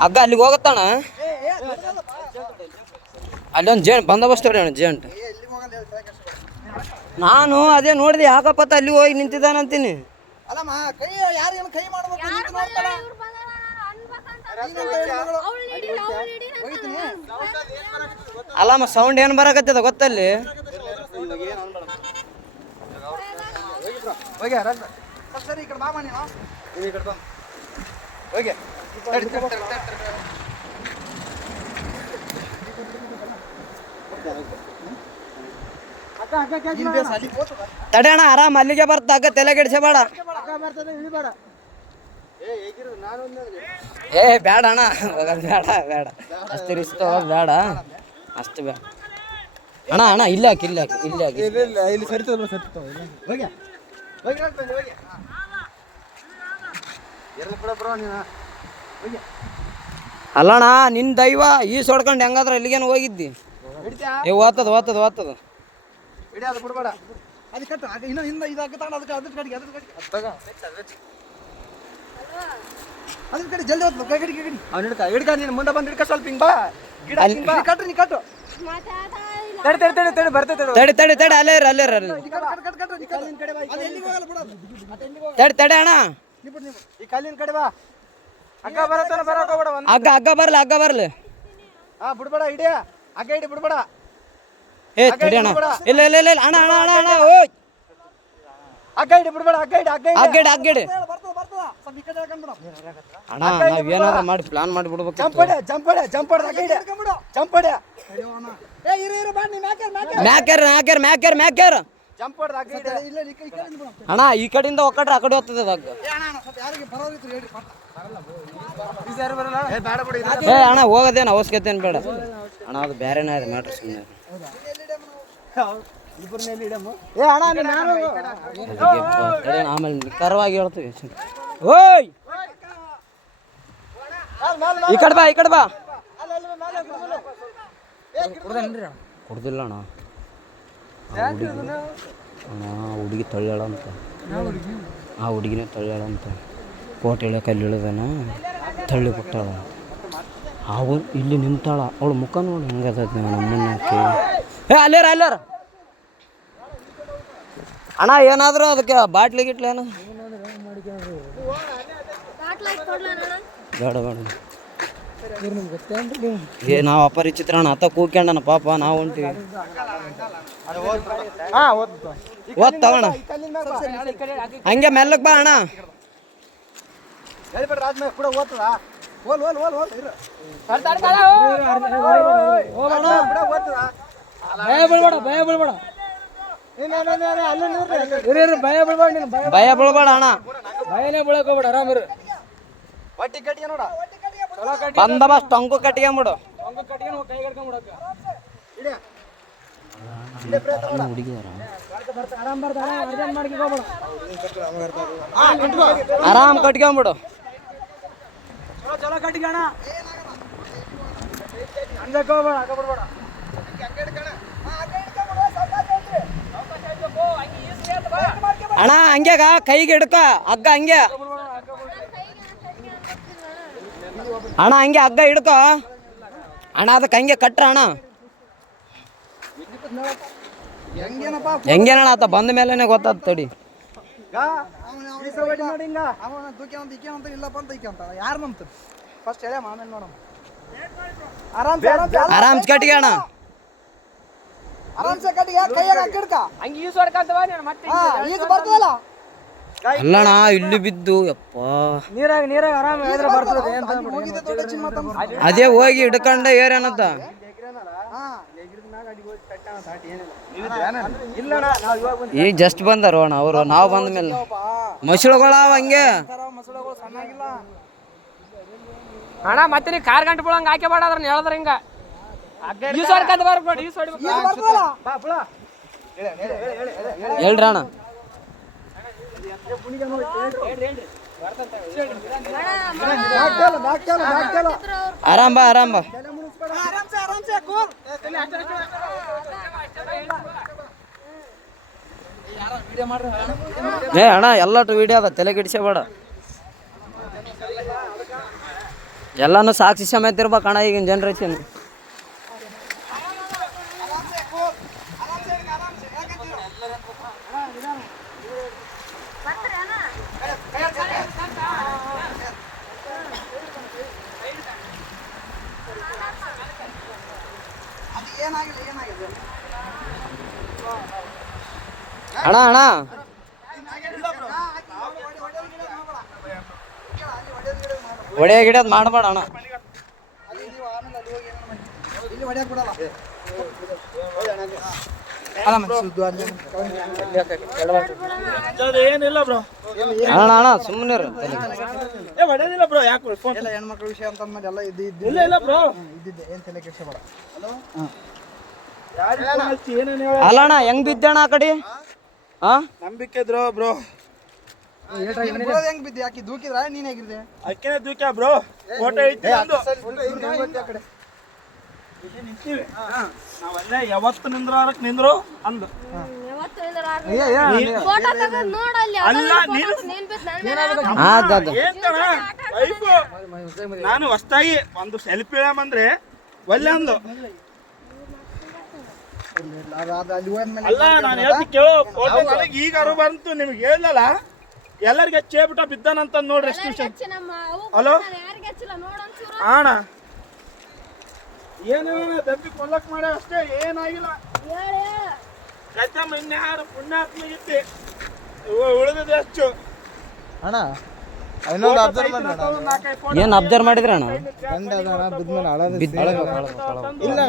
ಹಗ್ಗ ಅಲ್ಲಿಗೆ ಹೋಗತ್ತಣ. ಅಲ್ಲೊಂದು ಬಂದೋಬಸ್ತ್ ಹೊಡಿ ಅಣ್ಣ ಜೇಂಟ್. ನಾನು ಅದೇ ನೋಡಿದೆ ಯಾಕಪ್ಪತ್ತ ಅಲ್ಲಿ ಹೋಗಿ ನಿಂತಿದ್ದಾನಂತೀನಿ. ಅಲ್ಲಮ್ಮ ಸೌಂಡ್ ಏನು ಬರಕತ್ತದ ಗೊತ್ತಲ್ಲಿ. ತಡೆಯಣ ಆರಾಮ್ ಅಲ್ಲಿಗೆ ಬರ್ತ ಹಗ್ಗ ತಲೆ ಕೆಡಿಸಬೇಡ. ಏ ಬೇಡ ಅಣ್ಣ ಬೇಡ ಬೇಡ ಅಷ್ಟು ರಿಸ್ಕ್ ತಗೋದು ಬೇಡ. ಅಷ್ಟು ಬೇಡ ಅಣ್ಣ. ಅಣ್ಣ ಇಲ್ಲ ಹಾಕಿ ಇಲ್ಲ ಹಾಕಿ ಇಲ್ಲ ಹಾಕಿ ಇಲ್ಲಿ ಸರಿ. ಅಲ್ಲಣ್ಣ ನಿನ್ನ ದೈವ ಈ ಸೊಡ್ಕೊಂಡು ಹೆಂಗಾದ್ರೆ ಎಲ್ಲಿಗೇನು ಹೋಗಿದ್ದಿ. ಓದ್ತದ ಓದ್ತದ ಓದ್ತದ ಬಿಡ್ಬೇಡ. ಮುಂದೆ ಬಂದು ಹಿಡ್ಕ ಸ್ವಲ್ಪ ಹಿಂಗ್ ಬಾ. ತಡಿ ತಡಿ ತಡಿ ಅಲ್ಲೇ ಅಲ್ಲೇ ತಡಿ ತಡಿ ಅಣ್ಣ. ಈ ಕಲ್ಲಿನ ಕಡೆ ಬಾ. ಹಗ್ಗ ಬರತ್ತ ಬರಕ ಹಗ್ಗ ಹಗ್ಗ ಬರ್ಲಿ ಹಗ್ಗ ಬರ್ಲಿ. ಬಿಡ್ಬೇಡ ಹಿಡಿಯ ಹಗ್ಗ ಹಿಡಿ ಬಿಡ್ಬೇಡ. ಏ ತಡಿ ಅಣ್ಣ. ಇಲ್ಲ ಇಲ್ಲ ಇಲ್ಲ ಅಣ್ಣ ಅಣ್ಣ ಅಣ್ಣ ಅಣ್ಣ ಓಯ್ ಹಗ್ಗ ಹಿಡಿ ಬಿಡ್ಬೇಡ. ಹಗ್ಗ ಹಿಡಿ ಹಗ್ಗ ಹಿಡಿ ಹಗ್ಗ ಹಿಡಿ ಅಣ್ಣ. ನಾವ್ ಏನಾದ್ರು ಮಾಡಿ ಪ್ಲಾನ್ ಮಾಡಿ ಬಿಡ್ಬೇಕು. ಜಂಪಡೆ ಜಂಪಡೆ ಜಂಪಡೆ ಹಗ್ಗ ಹಿಡಿ ಜಂಪಡೆ. ಮ್ಯಾಕ್ಯಾರ ಮ್ಯಾಕ್ಯಾರ ಮ್ಯಾಕ್ಯಾರ ಮ್ಯಾಕ್ಯಾರ ಅಣ್ಣ. ಈ ಕಡೆಯಿಂದ ಒಕ್ಕಟ್ರೆ ಆ ಕಡೆ ಹೋಗ್ತದೆ ಹಗ್ಗ. ಏ ಅಣ್ಣ ಹೋಗೋದೇನು ಅವಶ್ಯಕತೆ ಏನು ಬೇಡ ಅಣ್ಣ. ಅದು ಬೇರೆನೇ ಇದೆ ಮ್ಯಾಟ್ರ್ ಸುಮ್ಮನೆ. ಆಮೇಲೆ ಕರವಾಗಿ ಹೇಳ್ತೀವಿ. ಓಯ್ ಈ ಕಡೆ ಬಾ ಈ ಕಡೆ ಬಾ. ಕೊಡ್ದಿಲ್ಲ ಅಣ್ಣ. ಅಣ್ಣ ಹುಡುಗಿ ತಳ್ಳ್ಯಾಳ ಅಂತ. ಆ ಹುಡುಗಿನೇ ತಳ್ಳ್ಯಾಳ ಅಂತ. ಕೋಟೆ ಇಳಿಯೋಕೆ ಅಲ್ಲಿ ಇಳಿದಾನ ತಳ್ಳಿ ಬಿಟ್ಟಾಳ. ಅವಳು ಇಲ್ಲಿ ನಿಂತಾಳ. ಅವಳು ಮುಖ ನೋಡಿ ಹೆಂಗದ ನಮ್ಮನ್ನಕ್ಕೆ. ಏ ಅಲ್ಲೇರ ಅಲ್ಲೇರ ಅಣ್ಣ. ಏನಾದರೂ ಅದಕ್ಕೆ ಬಾಟ್ಲಿ ಗಿಟ್ಲಿ ಏನು ಬೇಡ ಬೇಡ. ಏ ನಾವು ಅಪರಿಚಿತ್ರ ಅಣ್ಣ. ಅತ್ತ ಕೂಕ್ಯಂಡನ ಪಾಪ ನಾವು ಹೊಂಟಿವಿ. ಓದ್ ತಗೋಣ ಹಂಗೆ ಮೆಲ್ಲಕ್ ಬಾ ಅಣ್ಣ. ಭಯ ಬೀಳ್ಬೇಡ ಅಣ್ಣ. ಭಯನೇ ಬೀಳಕ್ ಹೋಗ್ಬೇಡ ಆರಾಮಿರು. ಬಂದೋಬಸ್ತ್ ಟೊಂಕು ಕಟ್ಕೊಂಬಿಡು. ಆರಾಮ್ ಕಟ್ಕೊಂಬಿಡು. ಅಣ್ಣ ಹಂಗ್ಯಾಗ ಕೈಗೆ ಹಿಡ್ಕ ಹಗ್ಗ ಹಂಗೆ ಅಣ್ಣ. ಹಂಗೆ ಹಗ್ಗ ಹಿಡ್ಕೊ ಅಣ್ಣ. ಅದಕ್ಕೆ ಹಂಗೆ ಕಟ್ರ ಅಣ್ಣ. ಹೆಂಗೇನಣ್ಣ ಆತ ಬಂದ ಮೇಲೆನೆ ಗೊತ್ತಾದ. ತಡಿ ಆರಾಮ್ ಕಟ್ಟಿಗೆ ಅಣ್ಣ. ಅಲ್ಲಣ್ಣ ಇಲ್ಲಿ ಬಿದ್ದು ಯಪ್ಪ ಅದೇ ಹೋಗಿ ಹಿಡ್ಕೊಂಡ ಏರೇನಂತ. ಈಗ ಜಸ್ಟ್ ಬಂದಾರ ಅಣ್ಣ ಅವರು. ನಾವು ಬಂದ ಮೇಲೆ ಮಸಳುಗಳವ ಹಂಗೆ ಅಣ್ಣ. ಮತ್ತೆ ನೀ ಕಾರ್ ಗಂಟೆ ಬಿಡಂಗ ಹಾಕಿ ಬಾಡ್ರ ಹೇಳಿದ್ರ ಹಿಂಗ ಹೇಳ್ರಿ ಅಣ್ಣ. ಆರಾಮ್ ಬಾ ಆರಾಮ್ ಬಾ. ಏ ಅಣ್ಣ ಎಲ್ಲಟು ವಿಡಿಯೋ ಅದ ತಲೆ ಕೆಡಿಸಬೇಡ. ಎಲ್ಲಾನು ಸಾಕ್ಷಿ ಸಮೇತ ಇರ್ಬೇಕಣ್ಣ ಈಗಿನ ಜನ್ರೇಷನ್. ಅಣ್ಣ ಅಣ್ಣ ಹೊಡೆಯ ಗಿಡದ್ ಮಾಡಬೇಡ ಅಣ್ಣ. ಏನಿಲ್ಲ ಬ್ರೋ, ಅಣ್ಣ ಅಣ್ಣ ಸುಮ್ಮನೆ ಹೊಡೆದಿಲ್ಲ ಬ್ರೋ. ಯಾಕೆ ಫೋನ್ ಹೆಣ್ಮಕ್ಳ ವಿಷಯ ಅಂತ ಅಂದ್ಮೇಲೆ ಎಲ್ಲ ಇಲ್ಲ ಇಲ್ಲ ಬ್ರೋ. ಇದ್ದಿದ್ದೆ ಏನ್ ತಲೆ ಕೆಡ್ಸ್ಕೊಬೇಡ. ಏನೇನು ಹೇಳ ಅಲ್ಲ ಅಣ್ಣ ಹೆಂಗ್ ಬಿದ್ದಣ್ಣ ಆ ಕಡೆ? ಹಾ ನಂಬಿಕೆ ಇದ್ರು ಬ್ರೋ. ಹೆಂಗ್ ಬಿದ್ದೆ? ಯಾಕೆ ದೂಕಿದ್ರ ನೀನ್ ಹೇಗಿದ್ದೆ? ಅಕ್ಕೇನೆ ದೂಕ್ಯ ಬ್ರೋ. ಫೋಟೋ ಐತಿ ಒಂದು. ಇಲ್ಲಿ ನಿಂತೀವಿ. ನಾವಲ್ಲೇ ಯಾವತ್ತು ನಿಂದ್ರಾರಕ್ ನಿಂದ್ರು ಅಂದು. ಅಲ್ಲ ನೀನು ಏನ್ ಕಣ ಲೈಫು. ನಾನು ಹೊಸ್ತಾಗಿ ಒಂದು ಸೆಲ್ಫಿ ಇಳಮಂದ್ರೆ ಒಲ್ಲೆ ಅಂದು. ಅಲ್ಲ ನಾನು ಹೇಳ್ತಿ ಕೇಳೋ ಫೋಟೋ ನನಗೆ ಈಗ ಅರು ಬಂತು. ನಿಮ್ಗೆ ಹೇಳಲ್ಲ ಎಲ್ಲರಿಗೆ ಹಚ್ಚೇಬಿಟ್ಟ ಬಿದ್ದಾನಂತ ನೋಡ್ರಿ ಎಷ್ಟು ವಿಷಯ. ಹಲೋ ಅಣ್ಣ ಏನು ದಬ್ಬಿ ಕೊಲ್ಲಕ್ ಮಾಡ ಅಷ್ಟೇ, ಏನಾಗಿಲ್ಲ. ಕಚ್ಚಮ್ಮ ಇನ್ಯಾರು ಪುಣ್ಯಾತ್ಮಗಿತ್ತಿ ಉಳಿದಿದೆ ಅಷ್ಟು. ಅಣ್ಣ ಏನ್ ಅಬ್ಸರ್ವ್ ಮಾಡಿದ್ರಣ್ಣ? ಇಲ್ಲ